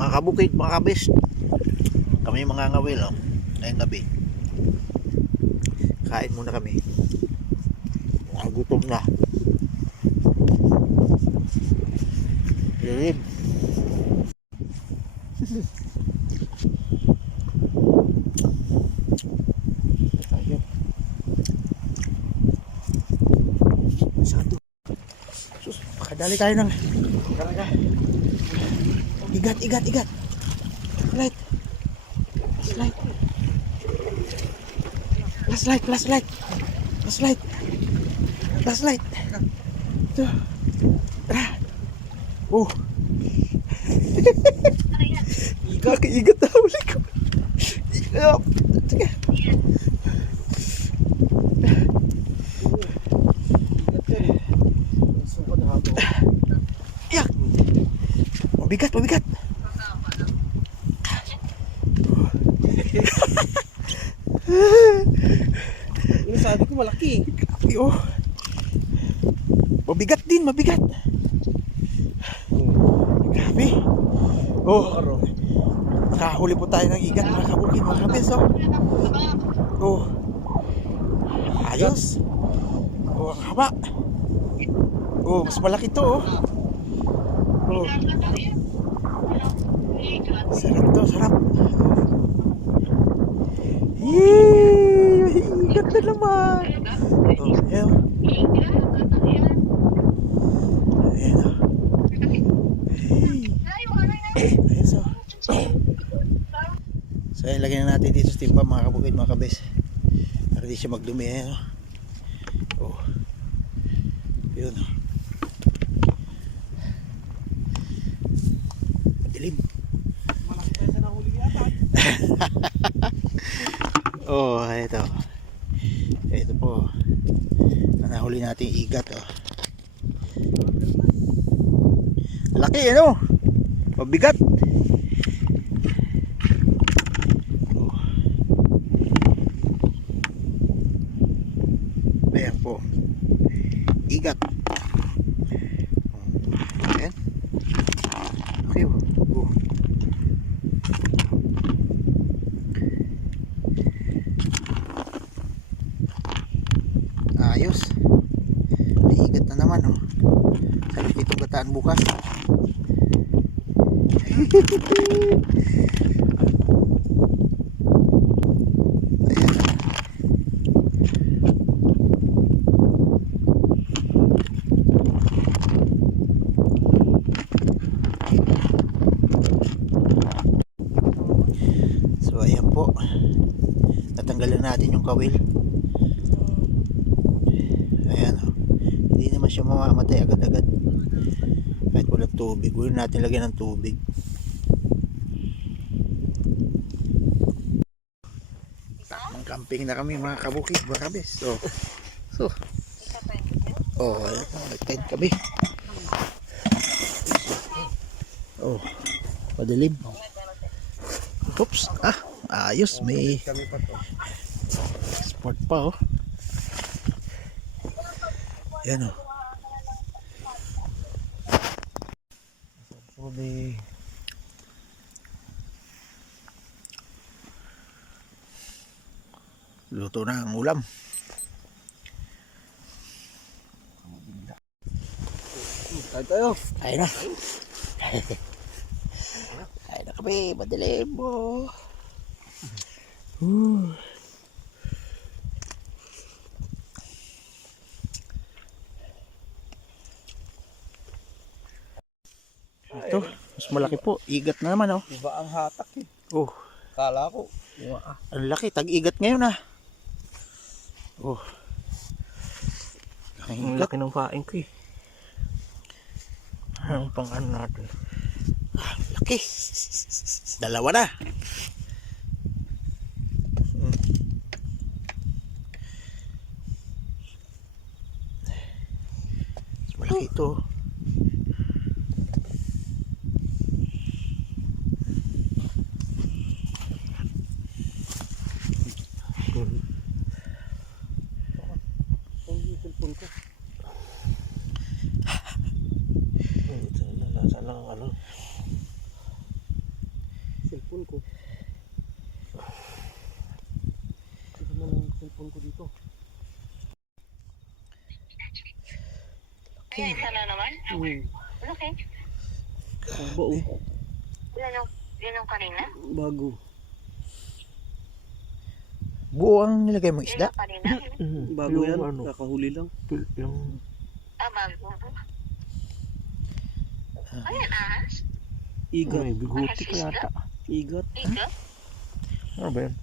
mga kabukid, mga kabis. Kami mga ngawil, oh. Ngayong gabi. Kain muna kami. Na. Lilim. Ayun. Masyado. Sus, pakadali tayo ng karga. Igat, igat, igat. Light. Flashlight. Flashlight, flashlight. Flashlight. Flashlight. Ito. Tara. Oh. igat, igat na huli ko. Igat. Sige. Yak. Mabigat. Yung sabi ko malaki. Grabe, oh. Mabigat din, mabigat. Grabe. Oh, Aro. kahuli po tayo ng igat mga kabukid, mga kabis, oh. Oh. Ayos. Oh, ang haba. Oh, mas malaki to, oh. Oh. Sarap to, sarap. Yee! Na naman. Oh, ayan. oh. Ayan, oh. Ayan, so. So, ayan, lagyan na natin dito sa timba mga kabukid, mga kabes. Para di siya magdumi, ayan, oh. Oh. Yun, oh. Madilim. Malaki tayo sa nahuli yata. Oh, ito. Ito po. Na nahuli natin igat, oh. Laki, ano? Mabigat. Oh. Ayan po. Igat. Ayan. Okay, oh. Oh. Ayos. May igat na naman, oh. Gataan bukas. So ayan po. Natanggalan natin yung kawil. Ayan o. Hindi naman siya mamamatay agad-agad. Kahit walang tubig. Huwag natin lagyan ng tubig. Tamang camping na kami mga kabukid, mga kabis. So, so. Oh, ayan po. Nag-tent kami. Oh, padilim. Oops. Ah, ayos. May sport pa oh. Yan oh. Sabi. Luto na ang ulam. Tayo tayo. Kain na. Kain na kami. Madilim mo. Uh. Malaki po. Igat na naman oh. Iba ang hatak eh. Oh, Kala ko. Wow. ang laki. Tag-igat ngayon ah. Oh. Ang laki ng paing ko eh. Ang pang ano natin. Laki. Dalawa na. Malaki ito. Ang cellphone ko. Ito na nasa lang ano. cellphone ko. Ito naman yung cellphone ko dito. Eh, Hmm. Okay. Haba oh. Yan yung, yan kanina. Bago. Buo ang nilagay mo Yan isda. kanina. Bago Yung yan. ano? Kakahuli lang. Yung Ah, bago. Ayan, ahas. Igat. may biguti ka yata. Igat. Ika. Ano ba yan?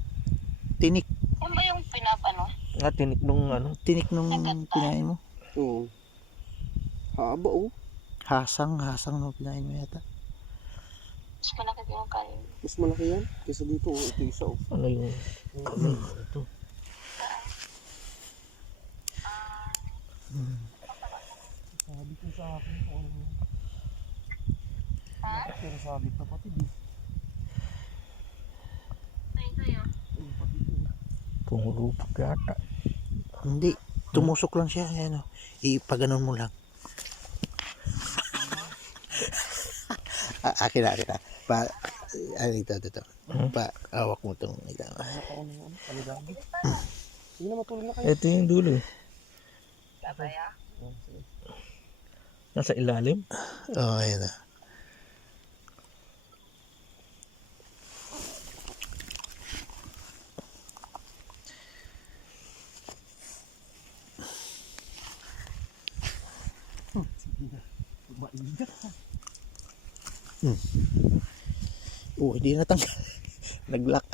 Tinik. Yan ba yung pinapano? Ah, tinik nung ano. Tinik nung pinain mo. Oo. Haba oh. Hasang, hasang nung pinain mo yata. Mas malaki yung kanin. Mas malaki yan. Kaysa dito oh. Ito isa oh. Ano yung... Ano ito? Sabi ko sa akin ano. Ha? Pero sabi pa pati di. Ay, sa'yo. Pungulupok yata. Hindi. Tumusok lang siya. Ayan o. Ipaganon mo lang. Akin na, akin na. Pa, ano ito, ito, ito. Pa, awak mo itong ito. Ano ano. Paligado. Sige na matulog na kayo. Ito yung dulo. Babaya. Nasa ilalim. Oo, oh, ayan na. Maigat. Oo, hindi natanggal. Nag-lock.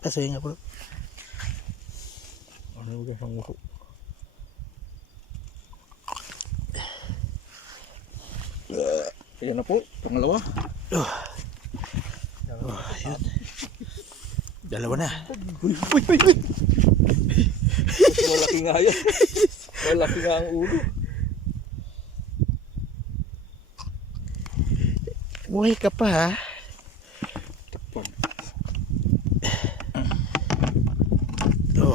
Pasaya nga bro. Ano yung isang uso? Ayan na po, pangalawa. Dalawa na. Malaki nga yan. Malaki nga ang ulo. Buhay ka pa ha. Oh.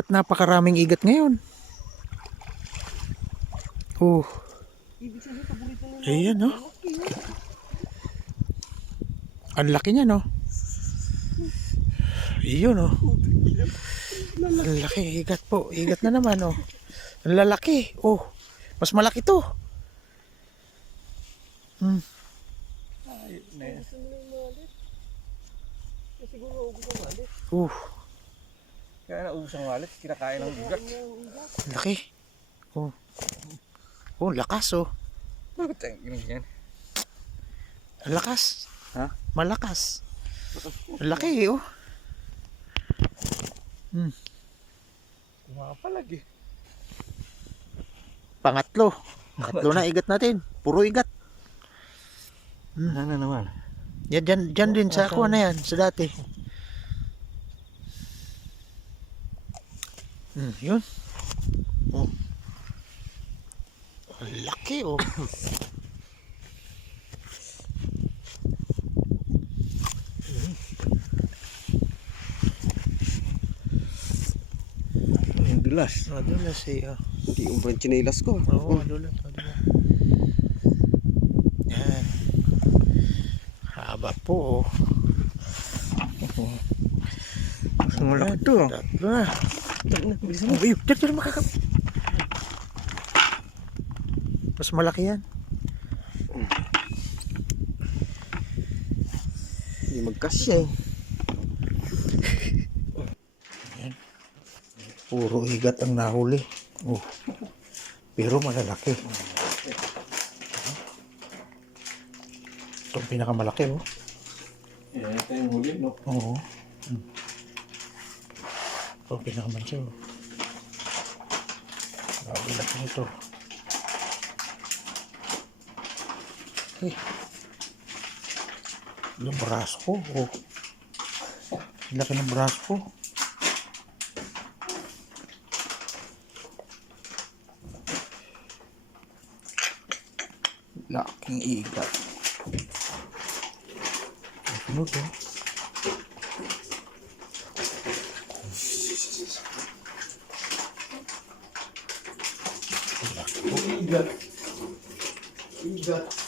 Ba't napakaraming igat ngayon? Oh. Ayan no. Ang laki niya no. Iyon no. Ang laki. Igat po. Igat na naman oh. Ang lalaki. Oh. Mas malaki to. Hmm. Uh, Kaya naubos ang wallet, kinakain ng bigat. laki. Oh. Oh, lakas oh. Bakit ang ganyan? Ang lakas. Ha? Malakas. Ang laki oh. Hmm. Kumapalag eh. Pangatlo. Tatlo na igat natin. Puro igat. Ano naman? Yan, dyan, dyan din sa ako na yan. Sa dati. Hmm, yun. Oh. Ang laki oh. Yung dulas. Madulas eh. Oh. Hindi yung brand chinelas ko. Oo, madulas. Madulas. Haba po oh. Mas malaki to. ah. Tatlo na. Bilisan mo. Uy, dyan, dyan makakap. Mas malaki yan. Hindi magkasya eh. Puro higat ang nahuli. Oh. Pero malalaki. Ito ang pinakamalaki oh. Yan, ito yung huli, no? Oo. Hmm. Ito pinakamalaki oh. Grabe laki nito. Eh. Yung braso ko. Oh. Laki ng braso ko. Laking igat. Ano to? Igat. Okay,